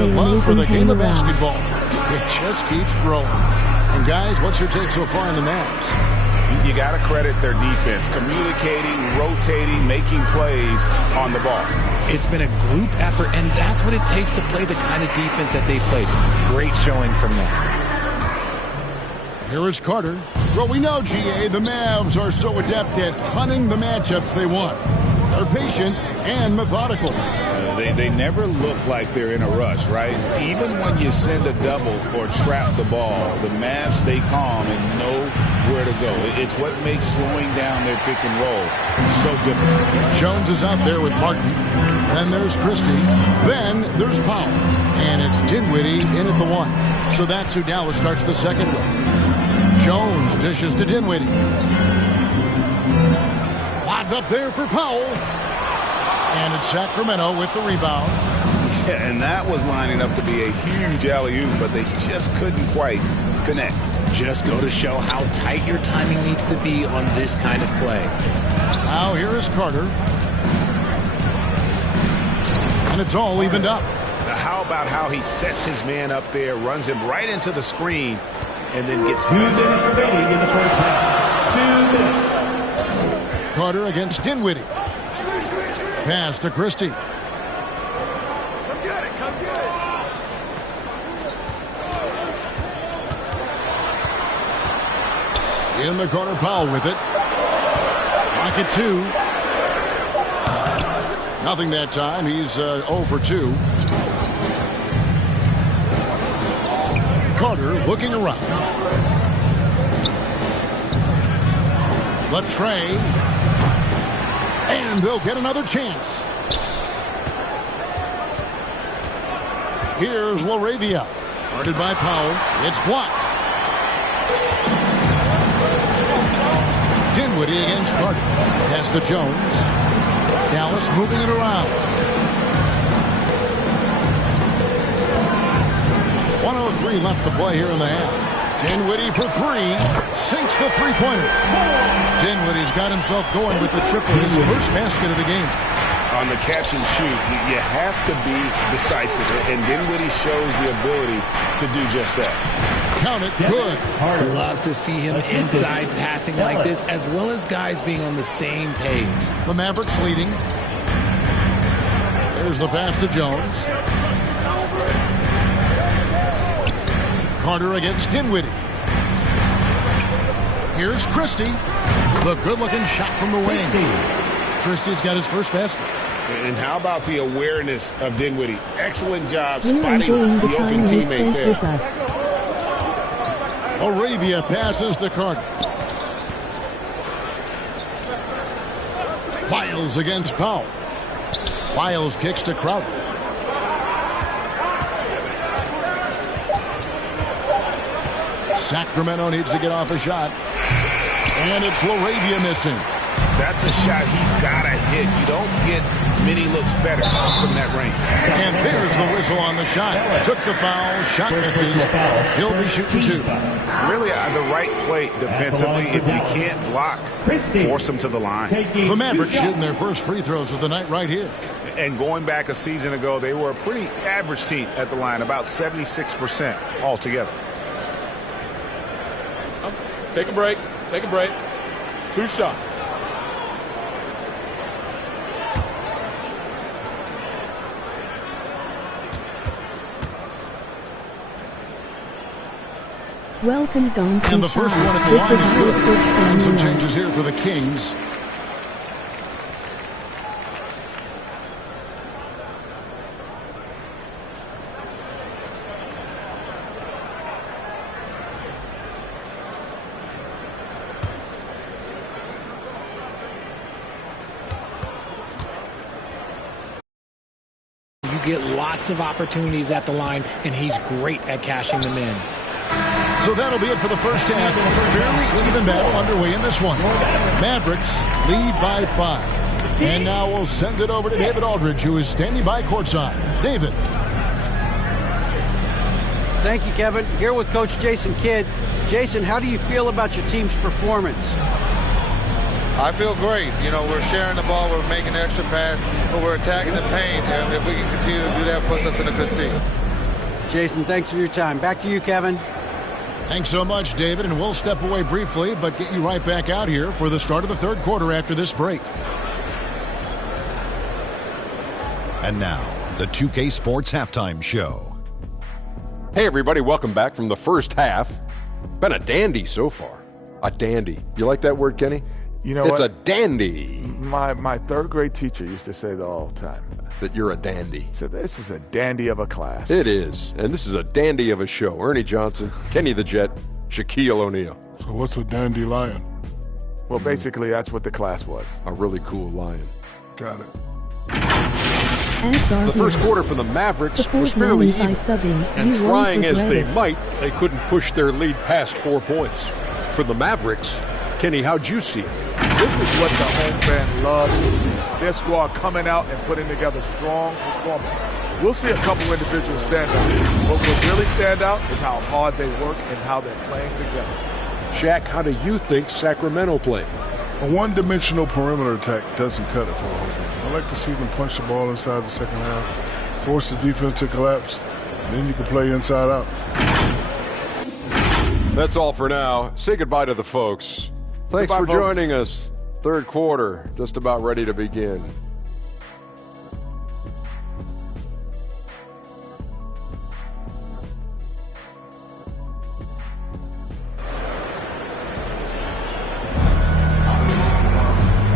their love for the game of basketball, it just keeps growing. And guys, what's your take so far on the Mavs? You got to credit their defense, communicating, rotating, making plays on the ball. It's been a group effort, and that's what it takes to play the kind of defense that they've played. Great showing from them. Here is Carter. Well, we know, GA, the Mavs are so adept at hunting the matchups they want. They're patient and methodical. They never look like they're in a rush, right? Even when you send a double or trap the ball, the Mavs stay calm and know where to go. It's what makes slowing down their pick and roll so difficult. Jones is out there with Martin. Then there's Christie. Then there's Powell. And it's Dinwiddie in at the 1. So that's who Dallas starts the second with. Jones dishes to Dinwiddie. Lobbed up there for Powell. And it's Sacramento with the rebound. Yeah, and that was lining up to be a huge alley-oop, but they just couldn't quite connect. Just go to show how tight your timing needs to be on this kind of play. Now here is Carter. And it's all evened up. Now how about how he sets his man up there, runs him right into the screen, and then gets the ball. 2 minutes remaining in the first half. 2 minutes. Carter against Dinwiddie. Pass to Christie. Come get it, come get it. In the corner, Powell with it. Rocket 2. Nothing that time. He's 0 for 2. Carter looking around. Latrey. And they'll get another chance. Here's Laravia. Guarded by Powell. It's blocked. Dinwiddie against Carter. Pass to Jones. Dallas moving it around. 1:03 left to play here in the half. Dinwiddie for 3. Sinks the three-pointer. Dinwiddie's got himself going with the triple, his first basket of the game. On the catch and shoot, you have to be decisive, and Dinwiddie shows the ability to do just that. Count it, good. Love to see him inside passing like this, as well as guys being on the same page. The Mavericks leading. There's the pass to Jones. Carter against Dinwiddie. Here's Christie. The good-looking shot from the wing. Christie's got his first basket. And how about the awareness of Dinwiddie? Excellent job spotting the open teammate there. Laravia passes to Carter. Wiles against Powell. Wiles kicks to Crowder. Sacramento needs to get off a shot. And it's Laravia missing. That's a shot he's got to hit. You don't get many looks better from that range. And there's the whistle on the shot. Took the foul. Shot misses. He'll be shooting 2. Really the right play defensively. If you can't block, force them to the line. The Mavericks shooting their first free throws of the night right here. And going back a season ago, they were a pretty average team at the line, about 76% altogether. Take a break. Take a break. 2 shots. Welcome, Don. And the first one at the line is good. And some changes here for the Kings. Get lots of opportunities at the line, and he's great at cashing them in. So that'll be it for the first half. Fairly even battle underway in this one. Mavericks lead by 5. And now we'll send it over to David Aldridge, who is standing by courtside. David. Thank you, Kevin. Here with Coach Jason Kidd. Jason, how do you feel about your team's performance? I feel great. You know, we're sharing the ball, we're making the extra pass, but we're attacking the paint, and if we can continue to do that, puts us in a good seat. Jason, thanks for your time. Back to you, Kevin. Thanks so much, David, and we'll step away briefly, but get you right back out here for the start of the third quarter after this break. And now, the 2K Sports Halftime Show. Hey, everybody, welcome back from the first half. Been a dandy so far. A dandy. You like that word, Kenny? You know it's what? a dandy. My third grade teacher used to say that all the time. That you're a dandy. So this is a dandy of a class. It is. And this is a dandy of a show. Ernie Johnson, Kenny the Jet, Shaquille O'Neal. So what's a dandelion? Well, basically, that's what the class was. A really cool lion. Got it. The first quarter for the Mavericks was fairly even. And trying as they might, they couldn't push their lead past 4 points. For the Mavericks, Kenny, how'd you see it? This is what the home fan loves to see. Their squad coming out and putting together strong performance. We'll see a couple individuals stand out. What will really stand out is how hard they work and how they're playing together. Shaq, how do you think Sacramento played? A one-dimensional perimeter attack doesn't cut it for a whole game. I like to see them punch the ball inside the second half, force the defense to collapse, and then you can play inside out. That's all for now. Say goodbye to the folks. Thanks for joining us. Third quarter, just about ready to begin.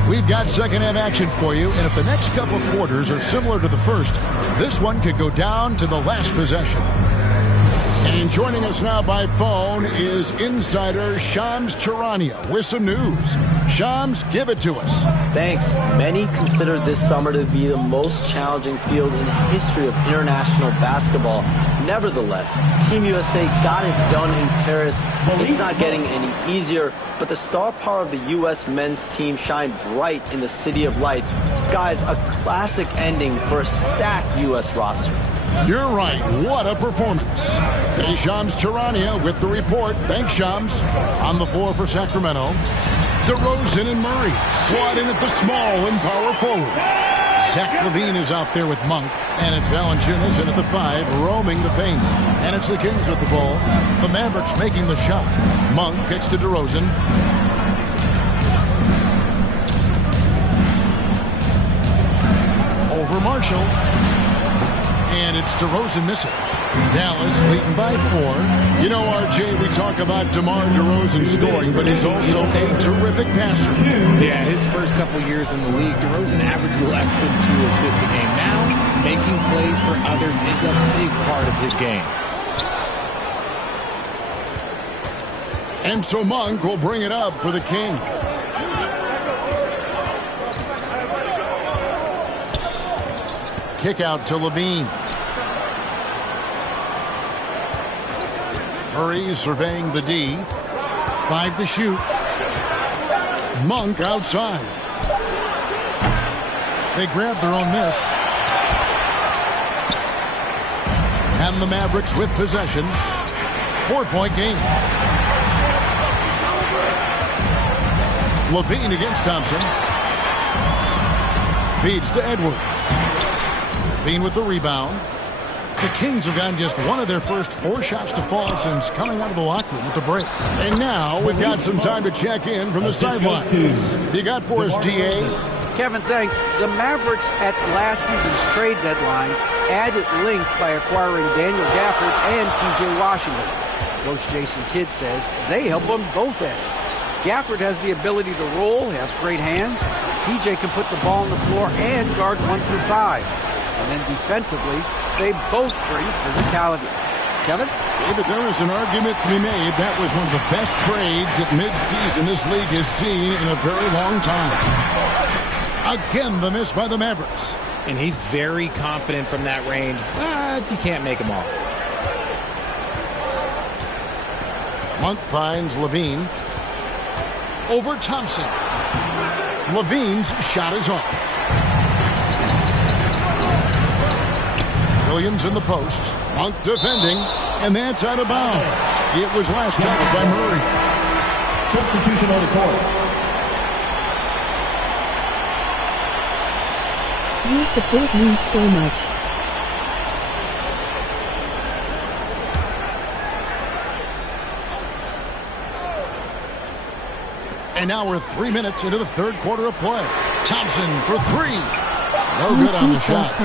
We've got second half action for you, and if the next couple quarters are similar to the first, this one could go down to the last possession. And joining us now by phone is insider Shams Charania with some news. Shams, give it to us. Thanks. Many consider this summer to be the most challenging field in the history of international basketball. Nevertheless, Team USA got it done in Paris. It's not getting any easier, but the star power of the U.S. men's team shined bright in the City of Lights. Guys, a classic ending for a stacked U.S. roster. You're right. What a performance. Hey, Shams Charania with the report. Thanks, Shams. On the floor for Sacramento, DeRozan and Murray slot in at the small and power forward. Zach LaVine is out there with Monk, and it's Valanciunas in at the 5, roaming the paint. And it's the Kings with the ball. The Mavericks making the shot. Monk kicks to DeRozan. Over Marshall. And it's DeRozan missing. Dallas leading by 4. You know, RJ, we talk about DeMar DeRozan scoring, but he's also a terrific passer. Yeah, his first couple years in the league, DeRozan averaged less than 2 assists a game. Now, making plays for others is a big part of his game. And so Monk will bring it up for the Kings. Kick out to LaVine. Murray surveying the D. 5 to shoot. Monk outside. They grab their own miss. And the Mavericks with possession. 4-point game. LaVine against Thompson. Feeds to Edwards. LaVine with the rebound. The Kings have gotten just one of their first 4 shots to fall since coming out of the locker room at the break. And now we've got some time to check in from the sideline. You got for us, DA? Kevin, thanks. The Mavericks at last season's trade deadline added length by acquiring Daniel Gafford and P.J. Washington. Coach Jason Kidd says they help on both ends. Gafford has the ability to roll, has great hands. P.J. can put the ball on the floor and guard 1 through 5. And then defensively, they both bring physicality. Kevin? David, there is an argument to be made. That was one of the best trades at midseason this league has seen in a very long time. Again, the miss by the Mavericks. And he's very confident from that range, but you can't make them all. Monk finds LaVine. Over Thompson. LaVine's shot is off. Williams in the post. Monk defending, and that's out of bounds. It was last touched by Murray. Substitution on the court. Your support means so much. And now we're 3 minutes into the third quarter of play. Thompson for three. No good on the shot.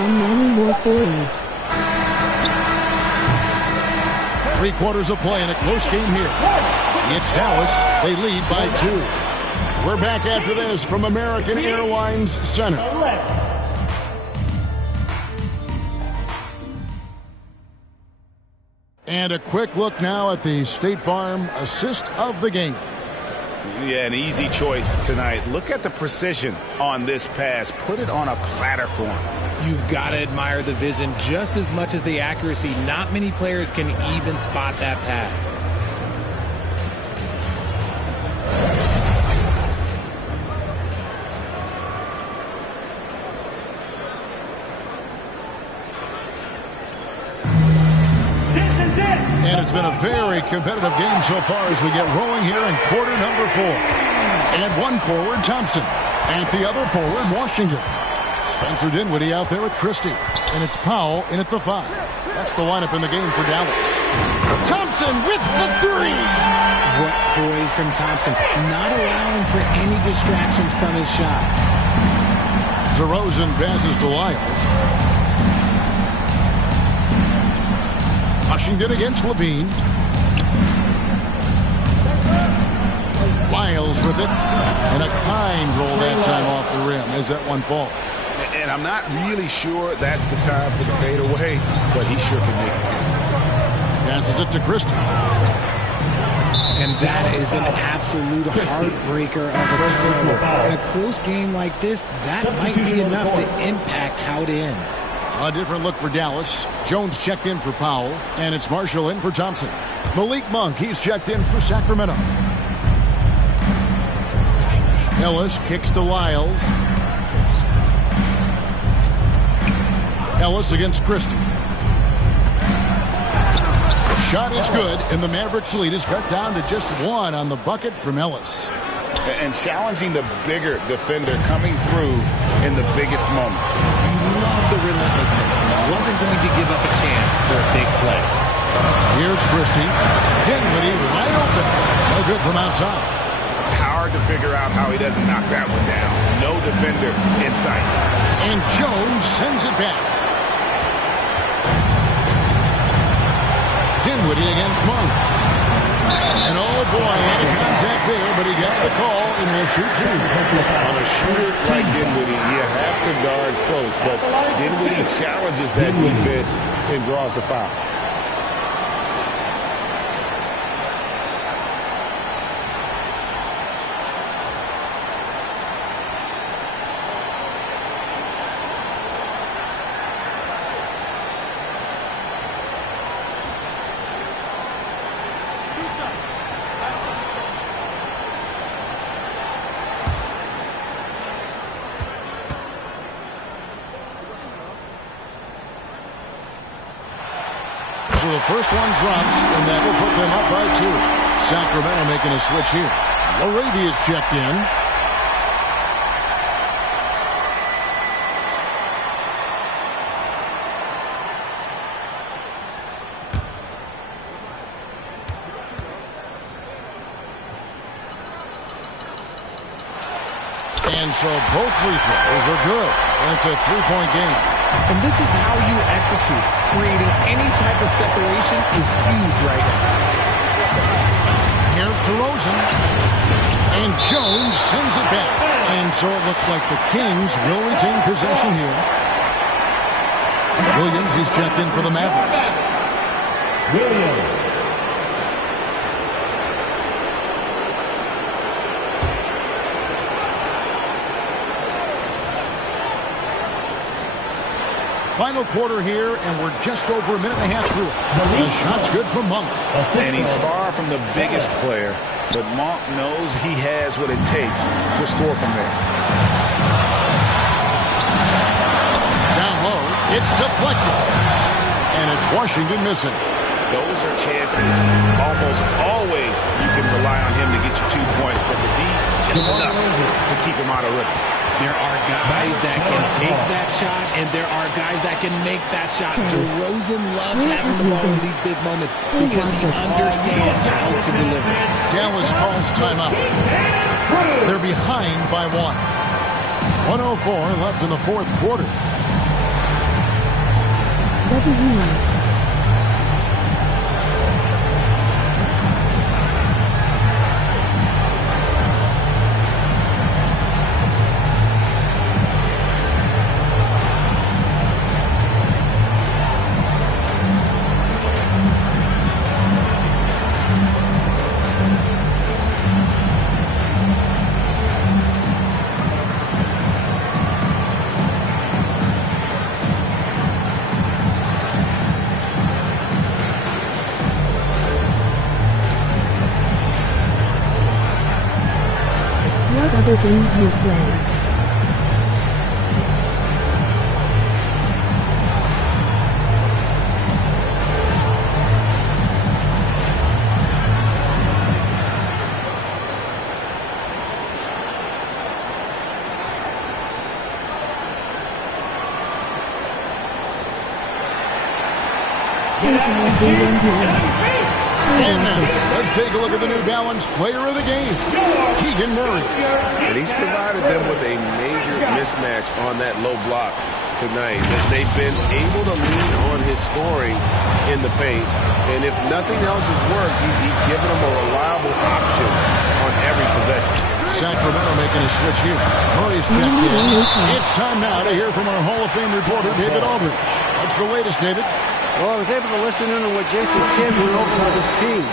3 quarters of play in a close game here. It's Dallas. They lead by 2. We're back after this from American Airlines Center. And a quick look now at the State Farm assist of the game. Yeah, an easy choice tonight. Look at the precision on this pass. Put it on a platter for him. You've got to admire the vision just as much as the accuracy. Not many players can even spot that pass. And it's been a very competitive game so far as we get rolling here in quarter number 4. And one forward, Thompson. And the other forward, Washington. Spencer Dinwiddie out there with Christie. And it's Powell in at the 5. That's the lineup in the game for Dallas. Thompson with the 3. What poise from Thompson. Not allowing for any distractions from his shot. DeRozan passes to Lyles. Washington against Levine. Lyles with it. And a kind roll that time off the rim as that one falls. And I'm not really sure that's the time for the fadeaway, but he sure can make it. Passes it to Christie. And that is an absolute heartbreaker of a turnover. In a close game like this, that might be enough to impact how it ends. A different look for Dallas. Jones checked in for Powell, and it's Marshall in for Thompson. Malik Monk, he's checked in for Sacramento. Ellis kicks to Lyles. Ellis against Christie. Shot is good, and the Mavericks lead is cut down to just 1 on the bucket from Ellis. And challenging the bigger defender coming through in the biggest moment. You love the relentlessness. Wasn't going to give up a chance for a big play. Here's Christie. Dinwiddie wide open. No good from outside. Hard to figure out how he doesn't knock that one down. No defender in sight. And Jones sends it back. Dinwiddie against Monk. And oh boy, a lot of contact there, but he gets the call and will shoot 2. On a shooter like Dinwiddie, you have to guard close, but Dinwiddie challenges that defense and draws the foul. So the first one drops, and that will put them up by 2. Sacramento making a switch here. Laravia's checked in. And so both free throws are good. And it's a 3-point game. And this is how you execute. Creating any type of separation is huge right now. Here's DeRozan. And Jones sends it back. And so it looks like the Kings will retain possession here. Williams, he's checked in for the Mavericks. Williams. Final quarter here, and we're just over a minute and a half through it. The shot's good from Monk. And he's far from the biggest player, but Monk knows he has what it takes to score from there. Down low, it's deflected. And it's Washington missing. Those are chances. Almost always you can rely on him to get you 2 points, but the D just enough to keep him out of rhythm. There are guys that can take that shot, and there are guys that can make that shot. DeRozan loves having the ball in these big moments because he understands how to deliver. Dallas calls timeout. They're behind by 1. 1:04 left in the fourth quarter. Other games you play. And let's take a look at the New Balance Player of the Game, Keegan Murray. And he's provided them with a major mismatch on that low block tonight. They've been able to lean on his scoring in the paint. And if nothing else has worked, he's given them a reliable option on every possession. Sacramento making a switch here. Murray's checked in. It's time now to hear from our Hall of Fame reporter, David Aldridge. What's the latest, David? Well, I was able to listen in on what Jason Kidd went over with his team.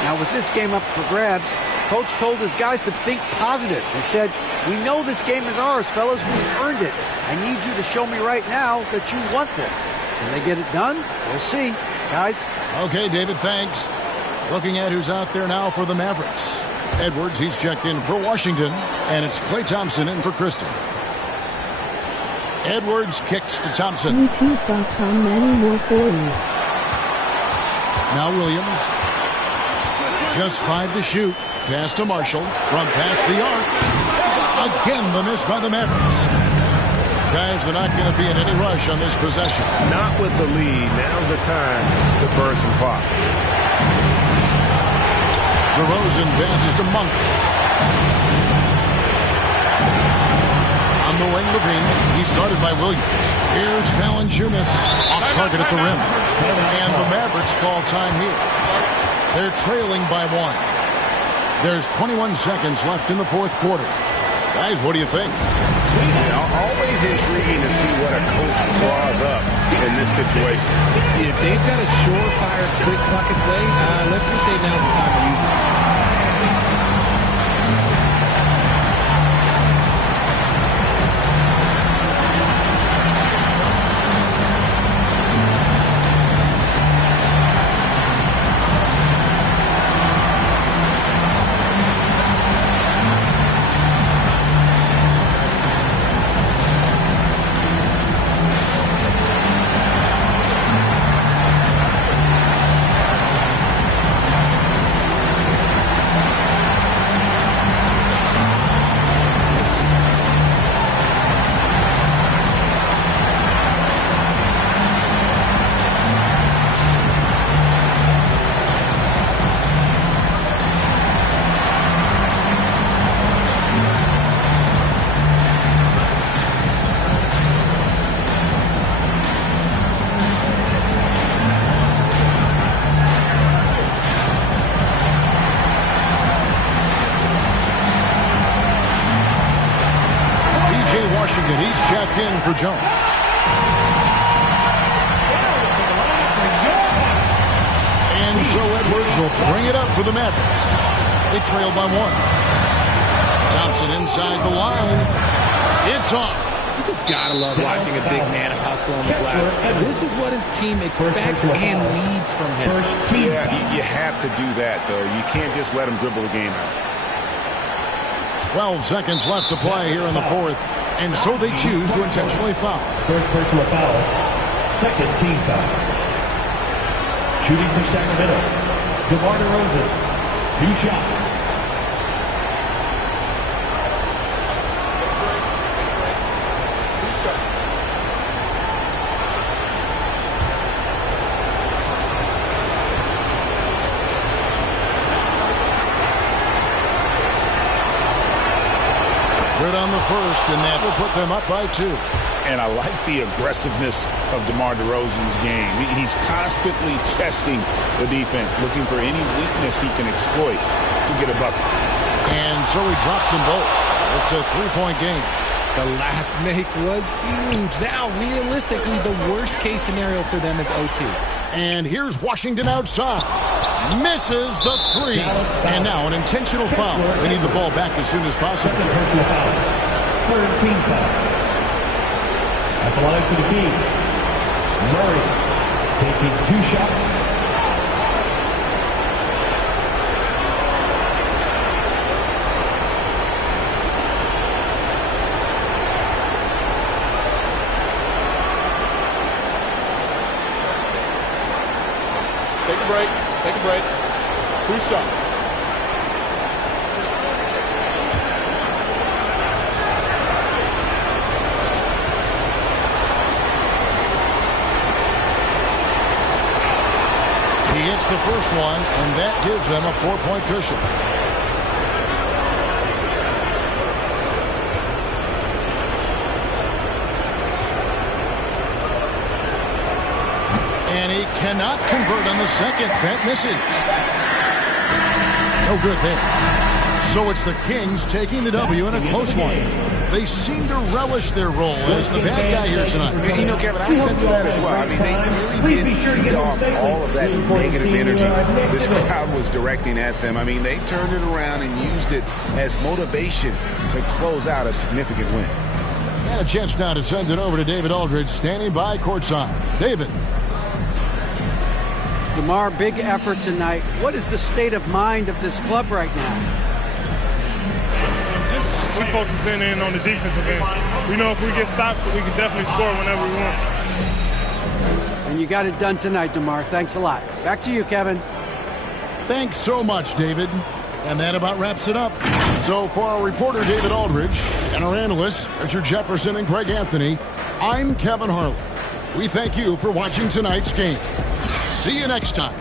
Now, with this game up for grabs, Coach told his guys to think positive. He said, "We know this game is ours, fellas. We've earned it. I need you to show me right now that you want this." When they get it done, we'll see. Guys? Okay, David, thanks. Looking at who's out there now for the Mavericks. Edwards, he's checked in for Washington, and it's Klay Thompson in for Christie. Edwards kicks to Thompson. YouTube.com, many more for you. Now Williams. Just 5 to shoot. Pass to Marshall. From past the arc. Again, the miss by the Mavericks. Guys, they're not going to be in any rush on this possession. Not with the lead. Now's the time to burn some clock. DeRozan passes to Monk. On the wing, Levine. He started by Williams. Here's Valanciunas. Off target at the rim. And the Mavericks call time here. They're trailing by 1. There's 21 seconds left in the fourth quarter. Guys, what do you think? Always intriguing to see what a coach draws up in this situation. If they've got a surefire, quick bucket play, let's just say now's the time to use it. He's checked in for Jones. And so Edwards will bring it up for the Mavericks. They trail by 1. Thompson inside the line. It's off. You just gotta love watching a big man hustle on the glass. This is what his team expects and needs from him. Yeah, you have to do that, though. You can't just let him dribble the game out. 12 seconds left to play here in the fourth. And so they choose to intentionally foul. First personal foul. Second team foul. Shooting for Sacramento. DeMar DeRozan. 2 shots. first, and that will put them up by 2. And I like the aggressiveness of DeMar DeRozan's game. He's constantly testing the defense, looking for any weakness he can exploit to get a bucket. And so he drops them both. It's a 3-point game. The last make was huge. Now, realistically, the worst-case scenario for them is OT. And here's Washington outside. Misses the 3. And now an intentional foul. They need the ball back as soon as possible. Personal foul. Third team foul. At the line for the Kings, Murray taking 2 shots. Take a break. Take a break. 2 shots. He hits the first one, and that gives them a 4-point cushion. And he cannot convert on the second. That misses. No good there. So it's the Kings taking the W in a close one. They seem to relish their role as the bad guy here tonight. You know, Kevin, I sense that as well. I mean, they really did feed off all of that negative energy this crowd was directing at them. I mean, they turned it around and used it as motivation to close out a significant win. And a chance now to send it over to David Aldridge, standing by courtside. David. DeMar, big effort tonight. What is the state of mind of this club right now? We focus in on the defensive end. We know if we get stops, we can definitely score whenever we want. And you got it done tonight, DeMar. Thanks a lot. Back to you, Kevin. Thanks so much, David. And that about wraps it up. So for our reporter, David Aldridge, and our analysts, Richard Jefferson and Greg Anthony, I'm Kevin Harlan. We thank you for watching tonight's game. See you next time.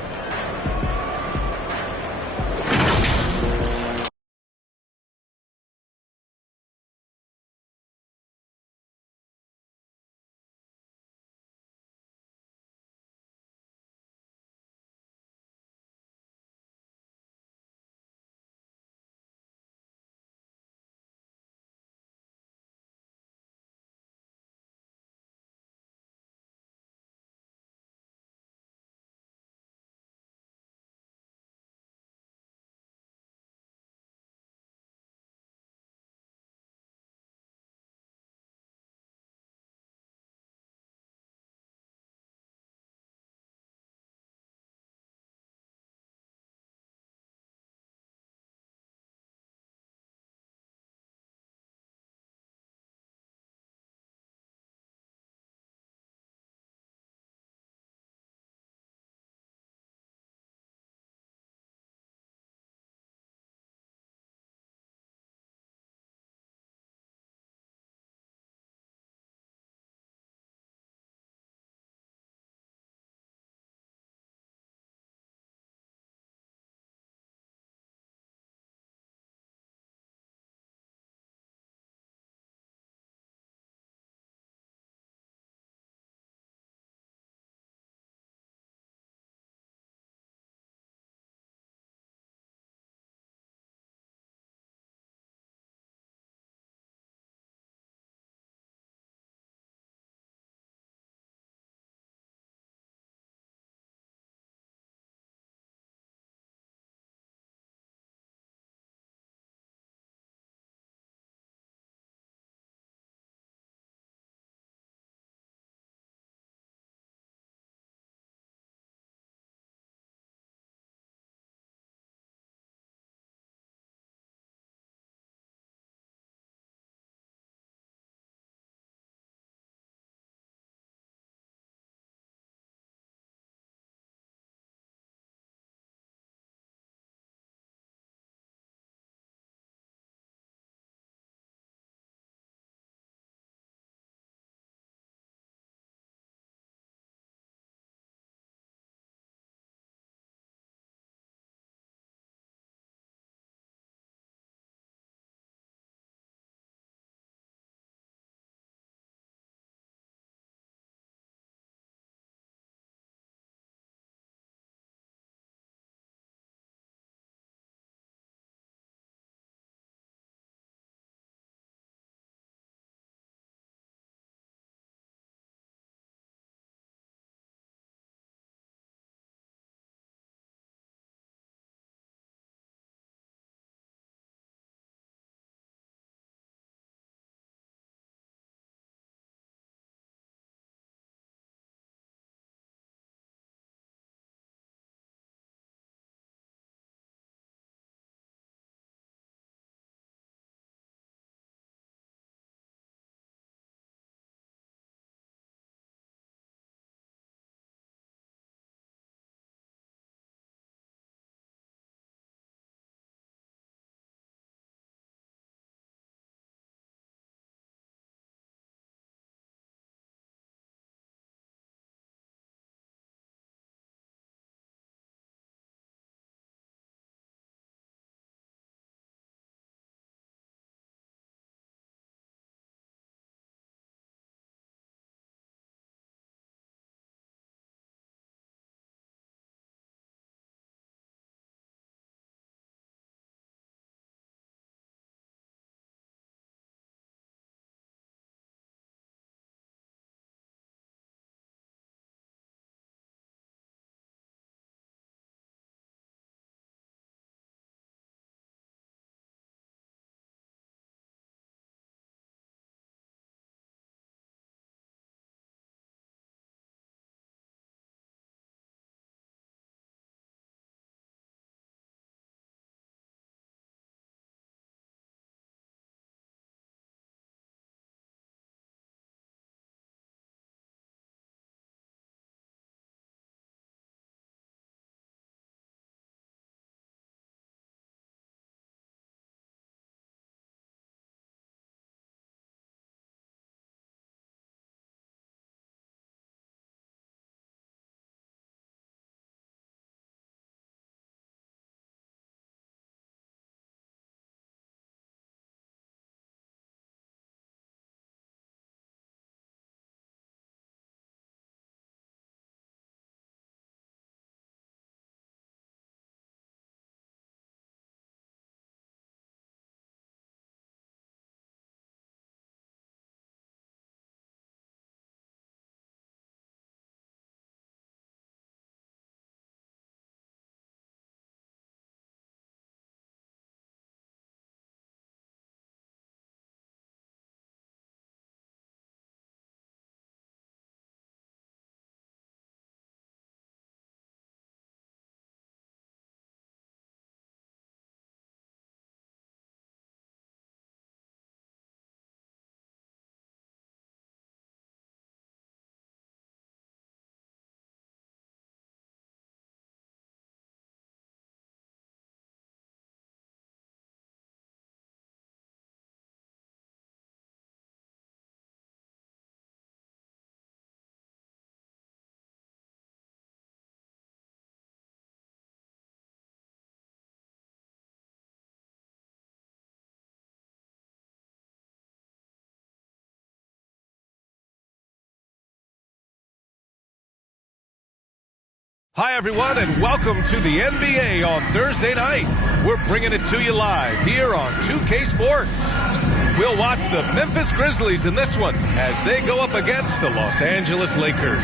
Hi, everyone, and welcome to the NBA on Thursday night. We're bringing it to you live here on 2K Sports. We'll watch the Memphis Grizzlies in this one as they go up against the Los Angeles Lakers.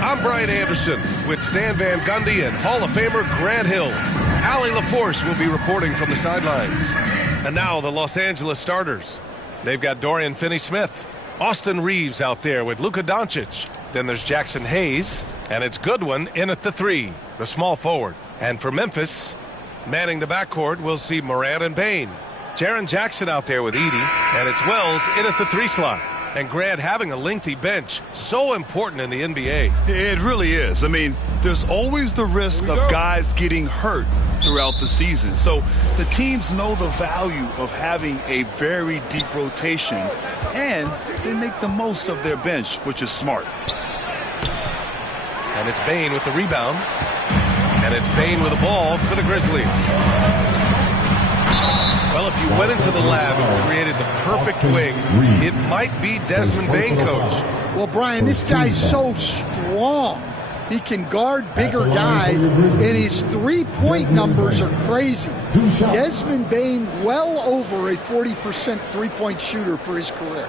I'm Brian Anderson with Stan Van Gundy and Hall of Famer Grant Hill. Allie LaForce will be reporting from the sidelines. And now the Los Angeles starters. They've got Dorian Finney-Smith, Austin Reeves out there with Luka Doncic. Then there's Jackson Hayes. And it's Goodwin in at the 3, the small forward. And for Memphis, manning the backcourt, we'll see Morant and Bane. Jaren Jackson out there with Edey, and it's Wells in at the 3 slot. And Grant, having a lengthy bench, so important in the NBA. It really is. I mean, there's always the risk of guys getting hurt throughout the season. So the teams know the value of having a very deep rotation, and they make the most of their bench, which is smart. And it's Bane with the rebound. And it's Bane with the ball for the Grizzlies. Well, if you went into the lab and created the perfect wing, it might be Desmond Bane, Coach. Well, Brian, this guy's so strong. He can guard bigger guys, and his three-point numbers are crazy. Desmond Bane, well over a 40% three-point shooter for his career.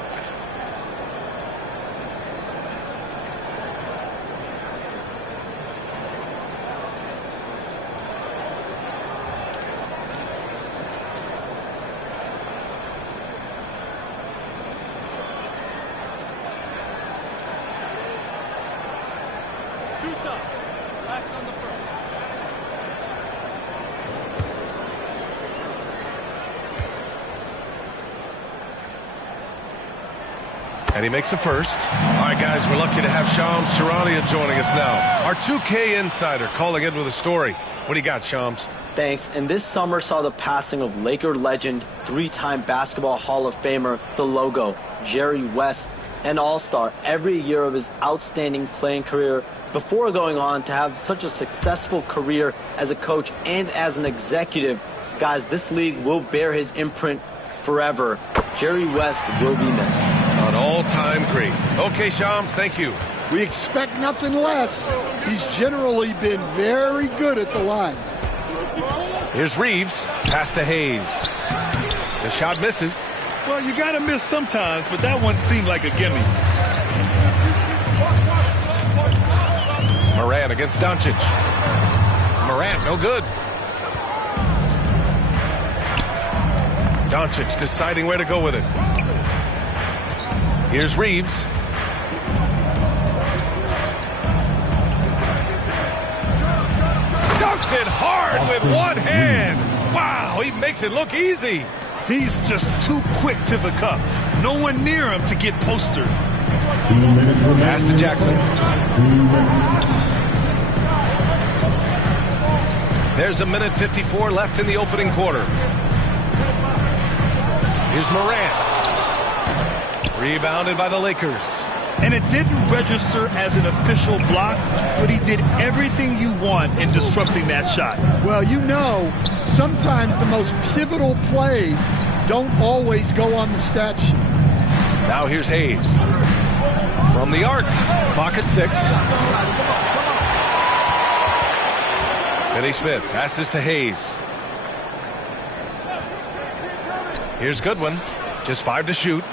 And he makes the first. All right, guys, we're lucky to have Shams Charania joining us now. Our 2K insider calling in with a story. What do you got, Shams? Thanks. And this summer saw the passing of Laker legend, 3-time Basketball Hall of Famer, the logo, Jerry West, an all-star every year of his outstanding playing career before going on to have such a successful career as a coach and as an executive. Guys, this league will bear his imprint forever. Jerry West will be missed. An all-time great. Okay, Shams, thank you. We expect nothing less. He's generally been very good at the line. Here's Reeves. Pass to Hayes. The shot misses. Well, you got to miss sometimes, but that one seemed like a gimme. Morant against Doncic. Morant, no good. Doncic deciding where to go with it. Here's Reeves. Dunks it hard with one hand. Wow, he makes it look easy. He's just too quick to the cup. No one near him to get postered. Pass to Jackson. There's 1:54 left in the opening quarter. Here's Morant. Rebounded by the Lakers. And it didn't register as an official block, but he did everything you want in disrupting that shot. Well, you know, sometimes the most pivotal plays don't always go on the stat sheet. Now here's Hayes. From the arc. Clock at 6. Finney-Smith passes to Hayes. Here's Goodwin. Just 5 to shoot.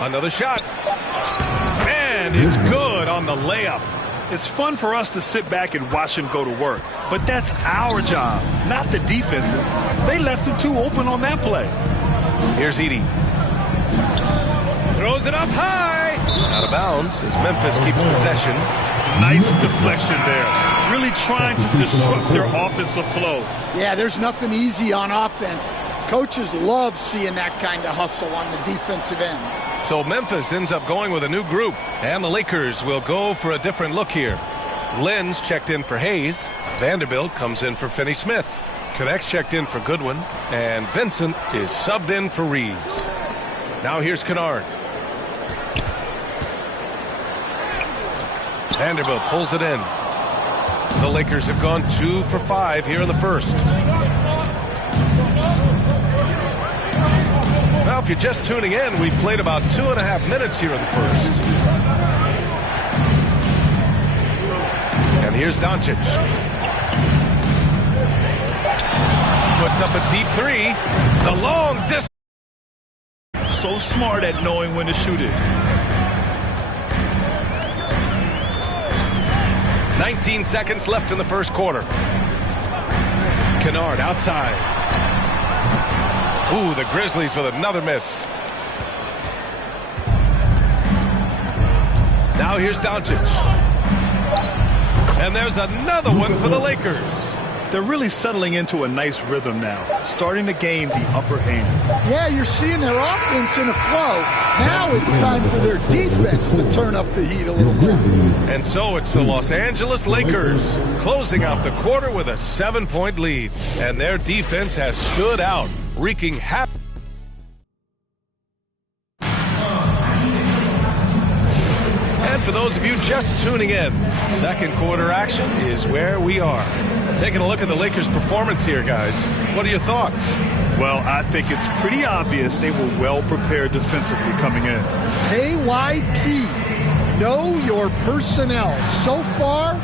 Another shot. And it's good on the layup. It's fun for us to sit back and watch him go to work. But that's our job, not the defense's. They left him too open on that play. Here's Edey. Throws it up high. Out of bounds as Memphis keeps possession. Nice deflection there. Really trying to disrupt their offensive flow. Yeah, there's nothing easy on offense. Coaches love seeing that kind of hustle on the defensive end. So Memphis ends up going with a new group, and the Lakers will go for a different look here. Lenz checked in for Hayes. Vanderbilt comes in for Finney-Smith. Connects checked in for Goodwin, and Vincent is subbed in for Reeves. Now here's Kennard. Vanderbilt pulls it in. The Lakers have gone 2 for 5 here in the first. Now, if you're just tuning in, we've played about 2.5 minutes here in the first. And here's Doncic. Puts up a deep three. The long distance. So smart at knowing when to shoot it. 19 seconds left in the first quarter. Kennard outside. Ooh, the Grizzlies with another miss. Now here's Doncic. And there's another one for the Lakers. They're really settling into a nice rhythm now, starting to gain the upper hand. Yeah, you're seeing their offense in a flow. Now it's time for their defense to turn up the heat a little bit. And so it's the Los Angeles Lakers closing out the quarter with a 7-point lead. And their defense has stood out, wreaking havoc. And for those of you just tuning in, second quarter action is where we are. Taking a look at the Lakers' performance here, guys. What are your thoughts? Well, I think it's pretty obvious they were well prepared defensively coming in. KYP, know your personnel. So far,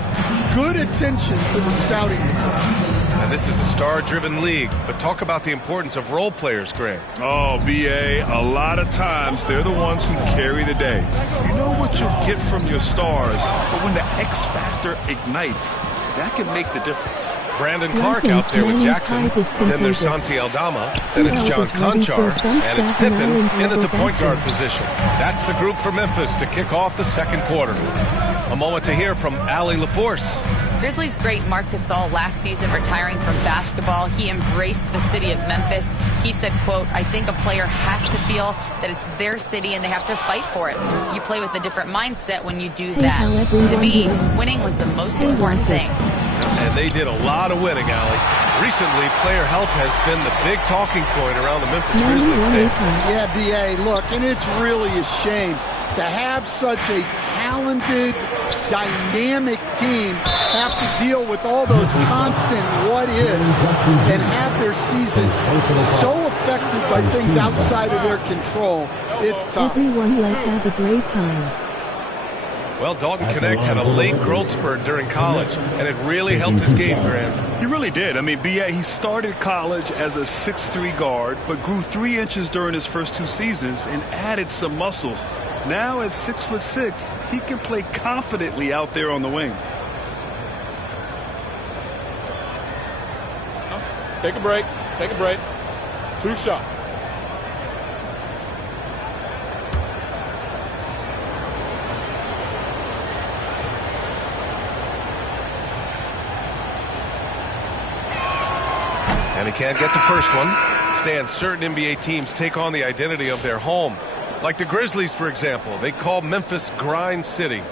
good attention to the scouting report. And this is a star-driven league, but talk about the importance of role players, Grant. Oh, B.A., a lot of times they're the ones who carry the day. You know what you'll get from your stars, but when the X factor ignites, that can make the difference. Brandon Clark out there with Jackson. Then there's Santi Aldama. Then it's John Conchar. And it's Pippen in at the point guard position. That's the group for Memphis to kick off the second quarter. A moment to hear from Allie LaForce. Grizzlies great Marc Gasol last season retiring from basketball. He embraced the city of Memphis. He said, quote, I think a player has to feel that it's their city and they have to fight for it. You play with a different mindset when you do that. To me, winning was the most important thing. And they did a lot of winning, Allie. Recently, player health has been the big talking point around the Memphis Grizzlies state. Yeah, B.A., look, and it's really a shame to have such a talented, dynamic team have to deal with all those constant what-ifs and have their seasons so affected by things outside of their control. It's tough. Everyone let's have a great time. Well, Dalton Knecht had a late growth spurt during college, and it really helped his game, Grant. He really did. I mean, B.A., he started college as a 6'3" guard, but grew 3 inches during his first 2 seasons and added some muscles. Now at 6'6", he can play confidently out there on the wing. Take a break. Take a break. 2 shots. And he can't get the first one. Stan, certain NBA teams take on the identity of their home. Like the Grizzlies, for example. They call Memphis Grind City.